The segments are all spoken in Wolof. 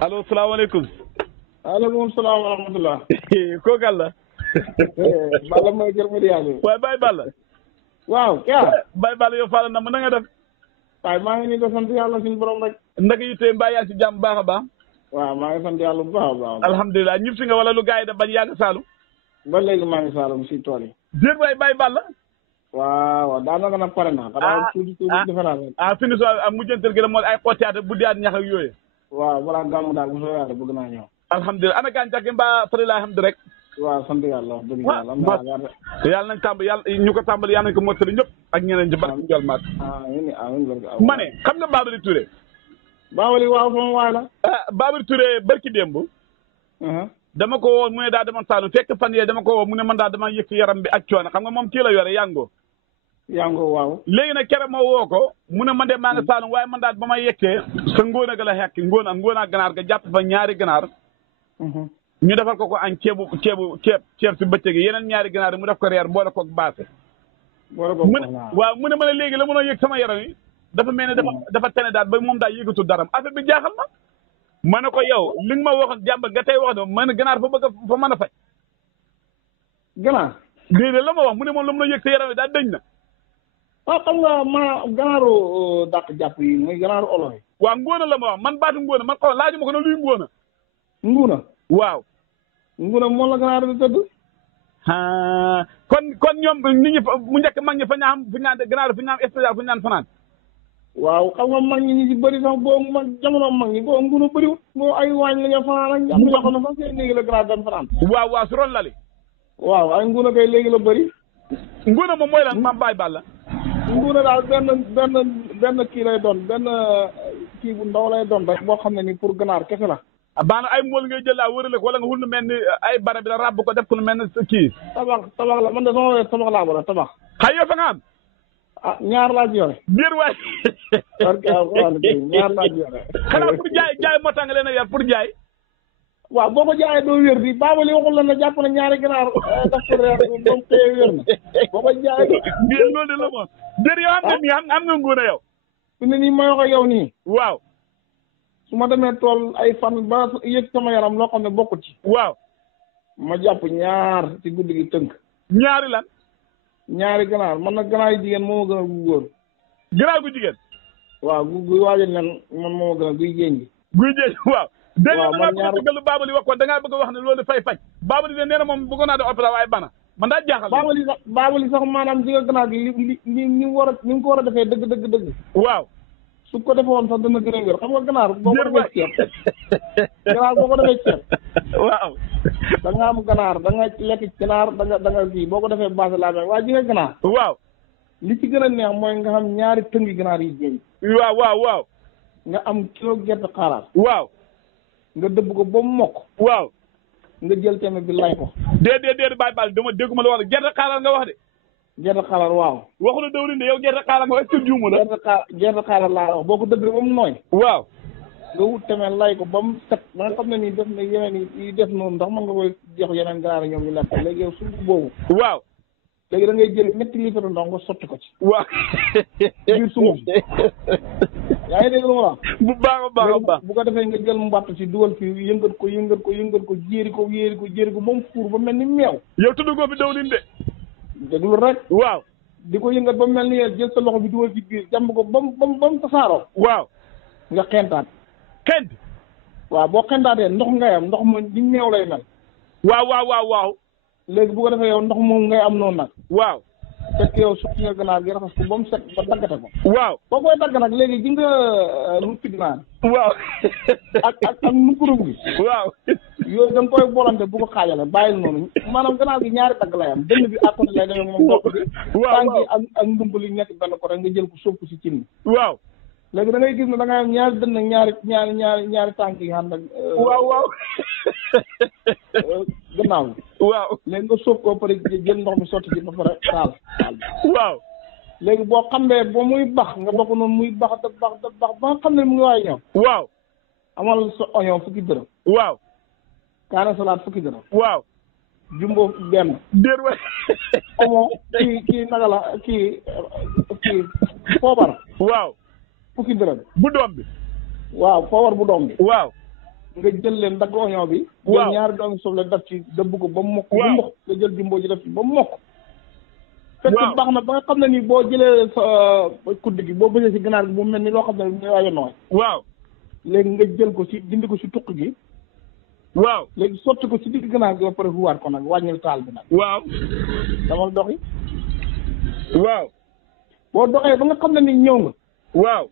allo salaamaaleykum. waaleykum salaam wa rahmatulah. kooku àll. Balla mooy Kër Madiane. waaye Baye Balla. waaw Kya. Baye Balla yow Fall na ma na nga def. waaye maa ngi nii ko sant yàlla suñu borom rek. ndaka yitte mbaa yaa ngi ci jàmm baax a baax. waaw maa ngi sant yàlla bu baax a baax. alhamdulilah ñib si nga wala lu gars yi da bañ yàgg Saalum. ba léegi maa ngi Saalum si tool yi. déet waay Baye Balla. waaw daanaka nag pare naa. xanaa tuuti différence. finition ak mujjantal gi la mooy ay xottiyaat bu diyaat ñax ak yooyu. waaw balaa gàmmu daal bu soobee yàlla bëgg naa ñëw. alhamdulilah ana gàncax gi mbaa fële laa xam rek. waaw sant yàlla wax dëgg yàlla. yàlla nañ tàmbali yàlla ñu ko tàmbali yàlla nañ ko mottali ñëpp ak ñeneen ci barke Ndiol Maak. ma ne xam nga Babali Touré. Babali waaw sama waay la. Babali Touré barki démb. dama ko woo mu ne daa demoon Saalum fekk fan yee dama ko woo mu ne man daal dama yëkk yaram bi ak coono xam nga moom kii la yore yàngoo. yàngoo waaw. léegi nag kere ma woo ko mu ne man de maa nga Saalum waaye man daal ba ma yekkee sa ngóona ga la xekk ngóona ganaar ga jàpp fa ñaari ganaar. ñu defal ko añ ceeb si bëccëg yi yeneen ñaari ganaar yi mu def ko reer boole koog baase. waaw mu ne ma ne léegi la mënoo yëg sama yaram yi dafa mel ne dafa tene daal ba moom daal yëgatul dara affaire bi jaaxal ma. ma ne ko yow li nga ma waxoon jàmbat nga tey wax ne ma ne ganaar fa bëgg fa mën a faj. ganaar. déedéet la ma wax mu ne moom la mën a yëg sa yaram yi daal dëñ na. waaw xam nga ganaaru dàq jàpp yi muy ganaaru olo yi. waaw ngóona la ma wax man baatu ngóona man xaw laaju ma ko ne luy ngóona. nguuna. waaw. nguuna moom la ganaar di tëdd. kon ñoom nit ñi mu njëkk mag ñi fa ñaa xam fu ñu naan ganaar fu ñu naan spécial fu ñu naan fanaan. waaw xam nga mag ñi ñu ci bëri sax boo jamono mag ñi boo nguuna bëriwut boo ay waañ la nga fanaan ak am na ñoo xam ne sax seen léegi la ganaar dem fanaan. waaw su ron lali. waaw ay nguuna kay léegi la bëri. nguuna moom mooy lan maam Baye Balla. nguuna daal benn kii lay doon benn kii bu ndaw lay doon rek boo xam ne ni pour ganaar kese la. baana ay mool ngay jël laa wërale ko wala nga xul nu mel ni ay bara bi la ràbb ko def ko lu mel ni kii. tabax la man de sama tabax laa bëgg tabax. xëy yoo fa nga am. ñaar laa ci yore. biir waay. ñaar laa ci yore. xanaa pour jaay moo tax nga leen a yar pour jaay. waaw boo ko jaayee doo wér di Babali waxul la ne jàpp na ñaari ganaar daf ko reer moom tey wér na boo ko jaayee. biir loolu de la moom. biir yow am nga nguuna yow. fi ne nii may wax ak yow nii. waaw. su ma demee tool ay fan ba yëg sama yaram loo xam ne bokkut ci. waaw. ma jàpp ñaar ci guddi gi tënk. ñaari lan. ñaari ganaar man nag ganaar yu jigéen moo ma gën a gu góor. ganaar gu jigéen. waaw guy waajal nen man moo ma gën a guy jéen ji. guy jéen waaw. waaw man ñaar dégg nga lu Babali wax ko da ngaa bëgg a wax ne loolu dafay faj. Babali de nee na moom bëggoon naa def opération waaye bana man daa jaaxal. Babali sax maanaam di nga ganaar gi ni mu ko war a defee dëgg. waaw. su ko defoon sax dana gën a wér xam nga ganaar boo ko defee ceeb. ganaar boo ko defee ceeb. waaw. da nga am ganaar da nga lekk ganaar da nga kii boo ko defee base laa mel waaye ji nga ganaar. waaw. li ci gën a neex mooy nga xam ñaari tëngi ganaar yi jéem. waaw. nga am kilo gerte xaaraat. waaw. nga dëbb ko ba mu mokk. waaw. nga jël tamit bi lay ko. déedéet Baye Balla dama dégguma la wax de gerte xaaral nga wax de. gerte xaaral waaw. waxu la dawlin de yow gerte xaaral nga wax est-ce que juumu la. gerte xaaral laa wax boo ko dëgg ba mu nooy. waaw. nga wut tamit lay ko ba mu set ba nga xam ne nii def na yeneen yi def noonu ndax mën nga koy jox yeneen ganaar ñoom ñu lekk léegi yow suuf boobu. waaw. léegi da ngay jël ñetti litre ndox nga sotti ko ci. waaw. biir sunguf yaa ngi dégg lu ma la. bu baax a baax bu ko defee nga jël mbatt ci dugal fii yëngat ko jéeri ko ba mu fuur ba mel ni meew. yow tudd ko fi dawlin de. déglu rek. waaw. di ko yëngat ba mu mel ni jël sa loxo bi dugal ci biir jàmb ko ba mu tasaaroo. waaw. nga xentaat. xent. waaw boo xentaatee ndox ngay am ndox ma ni meew lay mel. waaw. léegi bu ko defee yow ndox moom ngay am noonu nag. waaw. fekk yow suqi nga ganaar gi raxas ko ba mu set ba daggate ko. waaw. boo koy dagg nag léegi ji nga ruuti ganaar. waaw. ak nukurum gi. waaw. yooyu da nga koy bolante bu ko xaajale bàyyil noonu maanaam ganaar gi ñaari dagg lay am dënn bi à côté lay demee moom bopp bi. waaw tànk yi ak ndumb li nekk benn côté nga jël ko sóob ko si cin bi. waaw. léegi da ngay gis ne da ngay am ñaari dënn ak ñaari tànk yi ànd ak. waaw. gannaaw bi. waaw. léegi nga sóob koo pare jël ndox mi sotti ci ba pare taal. waaw. léegi boo xambee ba muy bax nga bokk noonu muy bax da bax ba nga xam ne mu ngi waay ñëw. waaw. amal sa oignon fukki dërëm. waaw. kaane salade fukki dërëm. waaw. jumbo benn. déet waay. omo kii naka la kii poobar. waaw. fukki dërëm. bu doom bi. waaw poobar bu doom bi. waaw. nga jël leen dagg oignon bi. waaw jël ñaari doomi soble def ci dëbb ko ba mu mokk. waaw ba mokk nga jël jumbo ji def ci ba mu mokk. waaw fekk baax na ba nga xam ne nii boo jëlee sa kudd gi boo bësee si ganaar gi mu mel ni loo xam ne muy waaj a nooy. waaw léegi nga jël ko si dindi ko si tuq gi. waaw léegi sotti ko si digg ganaar gi ba pare huwaat ko nag wàññil taal bi nag. waaw dama doxi. waaw boo doxee ba nga xam ne ni ñëw nga. waaw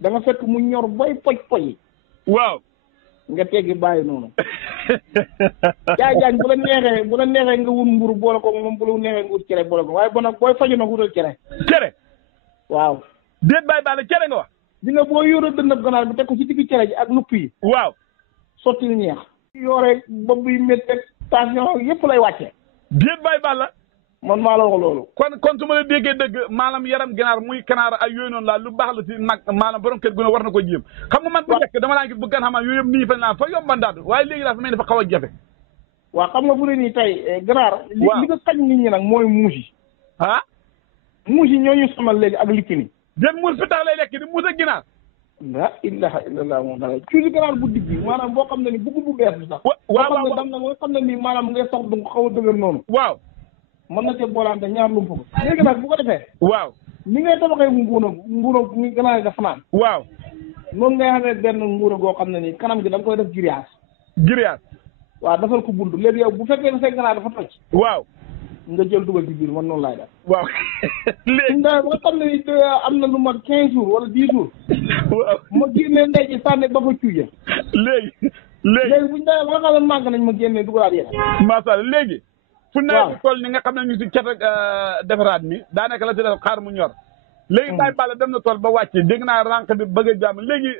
da nga fekk mu ñor boy poj waaw nga teggi bàyyi noonu. jaañ bu la neexee nga wut mburu boole ko moom bu la neexee nga wut cere boole ko waaye bon nag booy faju nag wutal cere. cere. waaw. déet bàyyi baale cere nga wax. di nga boo yóoree dënnab ganaar bi teg ko ci digg cere ji ak lupp yi. waaw. sotti ñeex. yooree bopp bi métti ak tension yëpp lay wàcce. déet bàyyi baal man maa la wax loolu. kon su ma la déggee dëgg maanaam yaram ganaar muy kanaar ay yooyu noonu laa lu baax la ci nag maanaam borom kër gu ne war na ko jéem xam nga man bu njëkk dama laa gis bu gan xamaa yooyu yëpp nii fa naan fa yombandaat waaye léegi daal fa mel ni dafa xaw a jafe. waaw xam nga fu ne nii tey ganaar. waaw li nga xañ nit ñi nag mooy muus yi. ah. muus yi ñoo ñu sonal léegi ak likki ni. déet muus fi tax lay lekk di muus ak ginaar. la ilaha illallah moom dara cuusi ganaar bu digg bi maanaam boo xam ne ni bugg bu bees bi sax. waaw boo xam ne dam na nga xam ne nii maanaam ngay sax du xaw a dëgër noonu. waaw. mën na cee boolaante ñaar lump ko. léegi nag bu ko defee. waaw. ni ngay tabaxee nguuna mi ganaar nga fanaan. waaw. noonu ngay xamee benn nguuna goo xam ne nii kanam gi da nga koy def grillage. grillage. waaw defal ko buntu léegi yow bu fekkee ne say ganaar dafa toj. waaw. nga jël dugal ci biir man noonu laay def. waaw. léegi. ba nga xam ne ni am na lu mat 15 jours wala 10 jours. waaw. ma génnee ndey ci sànni ba fa cuuje. léegi. léegi buñ demee ba nga xam ne màgg nañ ma génnee dugalaat yeneen. macha allah léegi. fu nawet bi toll ni nga xam ne ñu si cat ak defaraat mi daanaka la ci def xaar mu ñor. léegi bàyyi bàlla dem na tool ba wàcce dégg naa rànq bi bëgg a jàmm léegi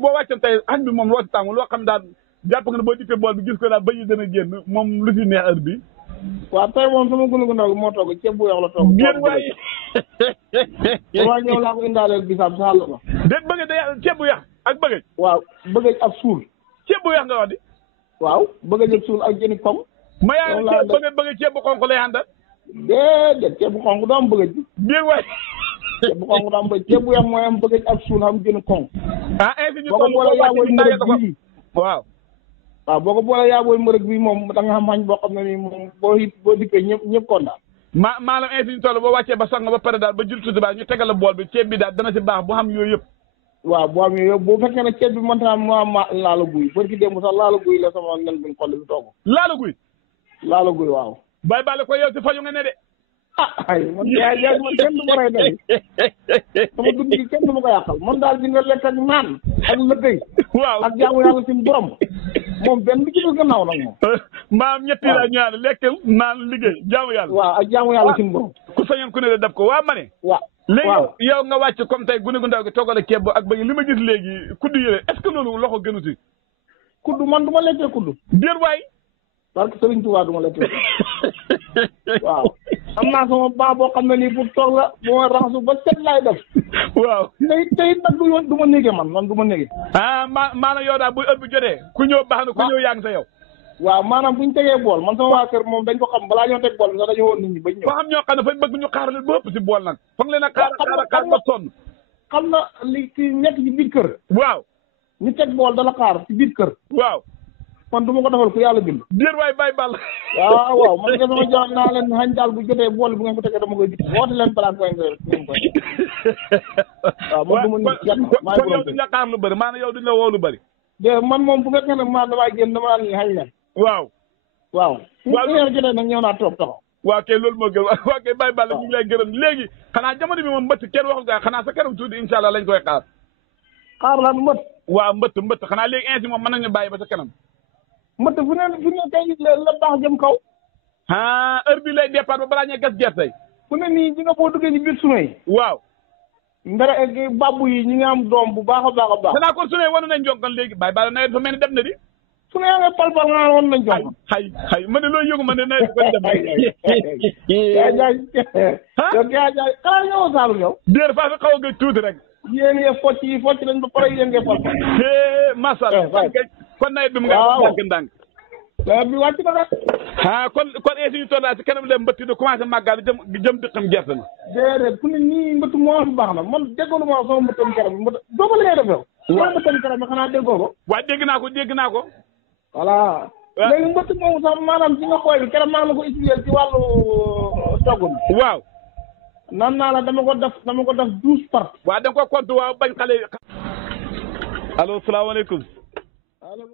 boo wàcce tey añ bi moom loo ci tàmm loo xam daal jàpp nga ne boo dippee bool bi gis ko daal ba ñu dana génn moom lu si neex heure bi. waaw tey moom sama gunu gu ndaw moo togg ceeb bu weex la togg. ngeen waaye. damaa ñëw laa ko indaaleel bisaab sa àll ba. déet bëgg day ceeb bu weex ak bëgg. waaw bëgg ak suul. ceeb bu weex nga wax di. waaw bëgg ak suul ak jëni kom. ma yaa bëgg ceeb bu xonk lay àndal. déedéet ceeb bu xonk du am bëgg ji. ngeen waay. ceeb bu xonk du am bëgg ceeb bu weex mooy am bëgg ak suul am jëni kom. ah ainsi ñu boo ko boolee yaa booy mbërëg bii. waaw. waaw boo ko boolee yaa booy mbërëg bii moom da nga xam xañ boo xam ne nii moom boo dikkee ñëpp kontaan. maanaam ainsi ñu toll boo wàccee ba sang ba pare daal ba jul tuuti ba ñu tegal la bool bi ceeb bi daal dana si baax bu xam yooyu yëpp. waaw boo am yooyu boo fekkee ne ceeb bi mënta am laala guy bari ki démb sax laala guy la sama nen buñ xoll bi togg. laala guy. laala guy waaw. bàyyi baale ko yow si faju nga ne de. ah ay man yaa man kenn du ma rey de sama dund gi kenn du ma ko yàqal man daal di nga lekk ak naan ak lëggéey. waaw ak jaamu yàlla si borom moom benn bi ci des gannaaw nag moom. maam ñetti la ñu naan lekkal naan liggéey jaamu yàlla. waaw ak jaamu yàlla si borom. ku sañoon ku ne la def ko waa ma ne. waaw léegi yow nga wàcc comme tey gune gu ndaw gi toggal a ceeb ak bëgg li ma gis léegi kuddu yële est-ce que loolu loxo gënu si. kuddu man du ma lekkee kuddu. déet waay. parce que Sëriñ Tuubaa du ma lekkee waaw. am naa sama baax boo xam ne nii pour toog la bu ma raxasu ba set laay def. waaw. tey nag du ma néegee man du ma néegee. ah maanaam yow daal bu heure bi jotee ku ñëw baax na ku ñëw yaa ngi sa yow. waaw maanaam bu ñu tegee bool man sama waa kër moom dañ ko xam balaa ñoo teg bool bi sax dañoo woon nit ñi bañ ñëw. ba xam ñoo xam ne fañ bëgg ñu xaar leen ba ëpp si bool nag. foog leen a xaar ba sonn. xam na li ki nekk ci biir kër. waaw. ñu teg bool dala xaar ci biir kër. waaw. man du ma ko defal ku yàlla bind. déet waay bàyyi bàll. waaw man de sama jaam naa leen xañ daal bu jotee bool bu ngeen ko tegee dama koy gis woote leen balaa koy ngeen koy. waaw man du ma nit kenn maa ngi kon yow duñ la xaar lu bëri maanaam yow duñ la woo lu bëri. de man moom bu fekkee ne damaa génn dama naan xañ leen. waaw. waaw. waaw su ngeen jotee nag ñëw naa toog taxaw. waaw kay loolu moo gën waaw kay bàyyi bàll ñu ngi lay gërëm léegi xanaa jamono bi moom mbëtt kenn waxu gaa xanaa sa kanam tuuti incha allah lañ koy xaar. xaar lan mbët. waaw mbëtt xanaa léegi ainsi moom mën nañu bàyyi ba sa kanam. mbëtt fu ne tey la baax jëm kaw. ah heure bi lay départ ba balaa ñuy gas gerte yi. fu ne nii ñi nga boo duggee ci biir sunu yi. waaw. mbere babbu yi ñi nga am doom bu baax a baax a baax. xanaa kon sunu yi wane nañ jonkan léegi bàyyi bàll nawet fa mel ni dem na di. sunu yaa ngi palpal nga naan wan nañ jonkan. xay man de loolu yëgu ma ne nawet bi dem na. yaa jaay yow yaa jaay xanaa ñëwoon Saalum yow. déer faa fi xaw a gëj tuuti rek. yéen ngeen focc nañ ba pare yéen ngeen palpal. macha allah kon nawet bi mu ngi ndànk nawet bi wàcc na rek. kon ainsi ñu toll si kanam leen mbëtt di commencé màggal jëm dëkkam gerte na. déedéet fu ne nii mbëtt moo am baax na man déggoonu ma sama mbëttam keroog mbëtt doo ko liggéey def yow. waaw ma tamit keroog xanaa déggoo ko. waaw dégg naa ko. voilà. léegi mbëtt moomu sax maanaam ci nga booy bi keroog maa ngi la ko expliqué ci wàllu togg bi. waaw. naan naa la dama ko def 12 parts. waaw da nga ko compte waaw bañ xale. allo salaamaaleykum. allo.